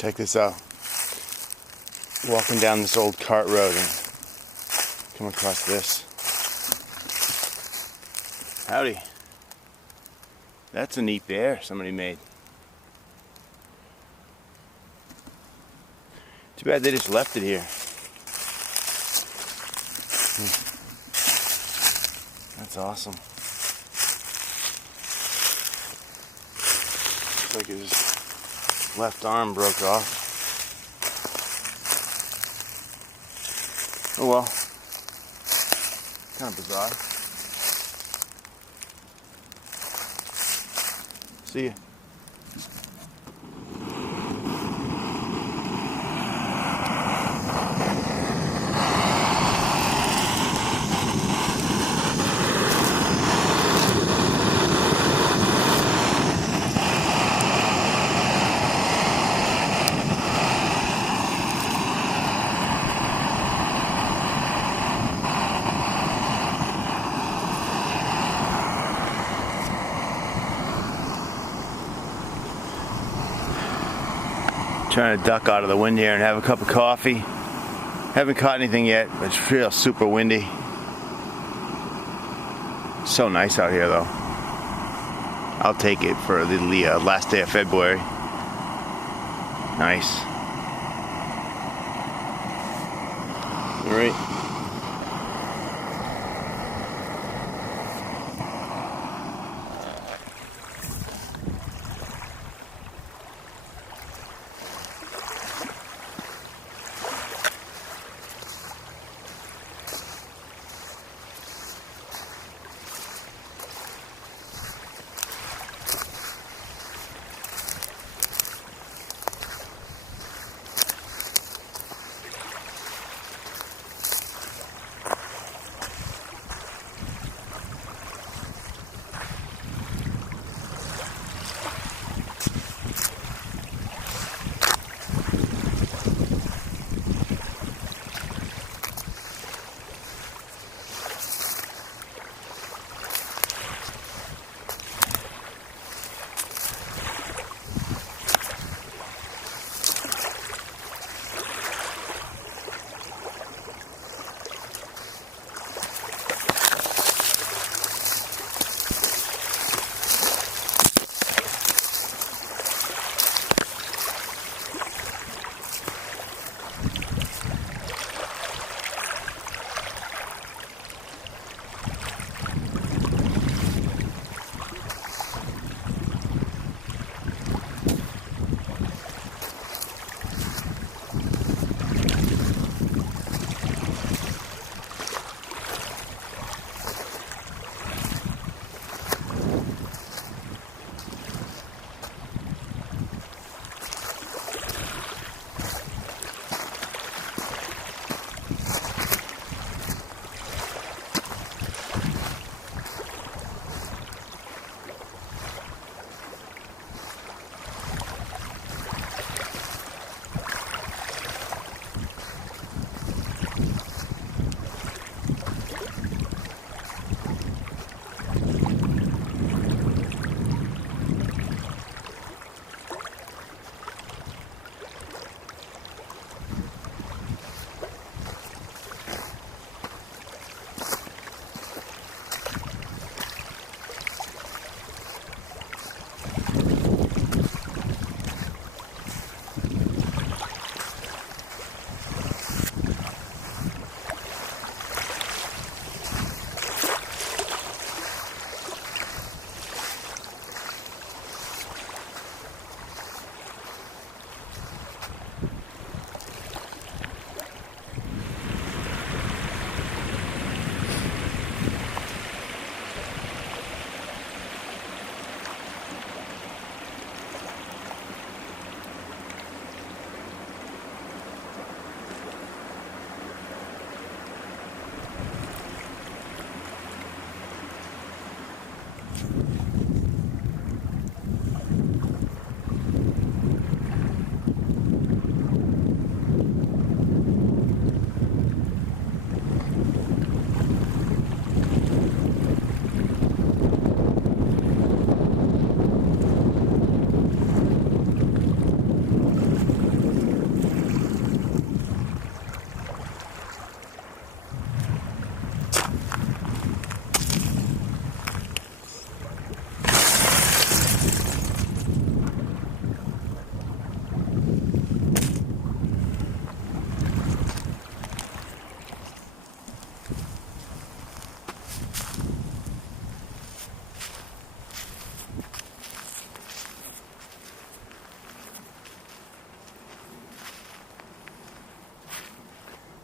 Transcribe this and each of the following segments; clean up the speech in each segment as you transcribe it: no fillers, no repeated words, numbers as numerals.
Check this out. Walking down this old cart road and come across this. Howdy. That's a neat bear somebody made. Too bad they just left it here. That's awesome. Looks like his left arm broke off. Oh well. Kind of bizarre. See ya. Trying to duck out of the wind here and have a cup of coffee. Haven't caught anything yet, but it's real super windy. So nice out here though. I'll take it for the last day of February. Nice. All right.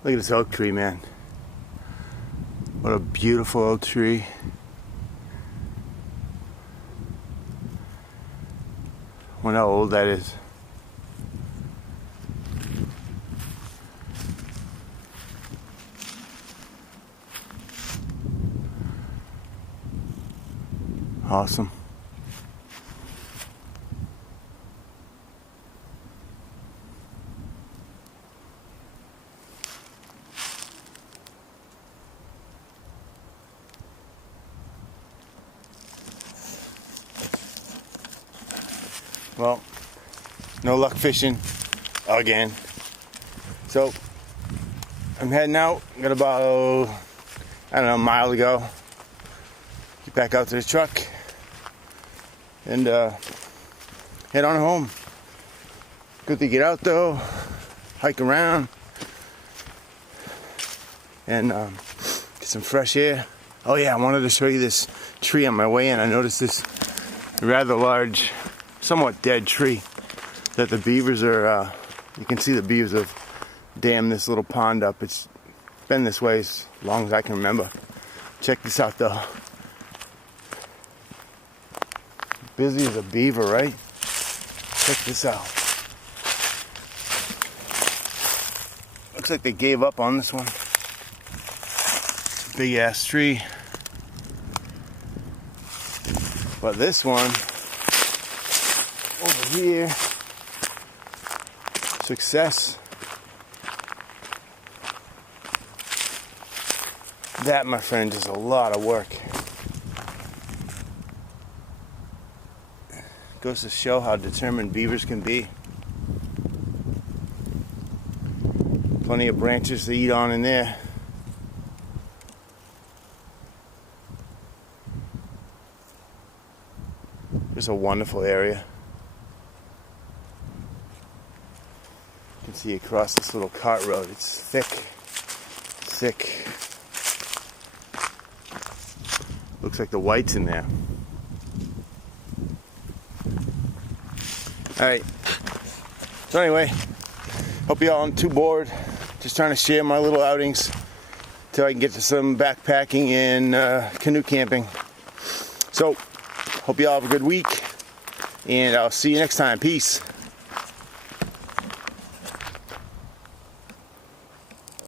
Look at this oak tree, man. What a beautiful oak tree. Wonder how old that is. Awesome. Well, no luck fishing again. So I'm heading out. Got about, I don't know, a mile to go. Get back out to the truck and head on home. Good to get out though, hike around, and get some fresh air. Oh yeah, I wanted to show you this tree on my way in. I noticed this rather large, somewhat dead tree that the beavers are, you can see the beavers have dammed this little pond up. It's been this way as long as I can remember. Check this out though. Busy as a beaver, right? Check this out. Looks like they gave up on this one. Big ass tree. But this one over here, success. That, my friend, is a lot of work. Goes to show how determined beavers can be. Plenty of branches to eat on in there. Just a wonderful area. You can see across this little cart road. It's thick, thick. Looks like the white's in there. Alright, so anyway, hope y'all aren't too bored. Just trying to share my little outings till I can get to some backpacking and canoe camping. So, hope y'all have a good week, and I'll see you next time. Peace.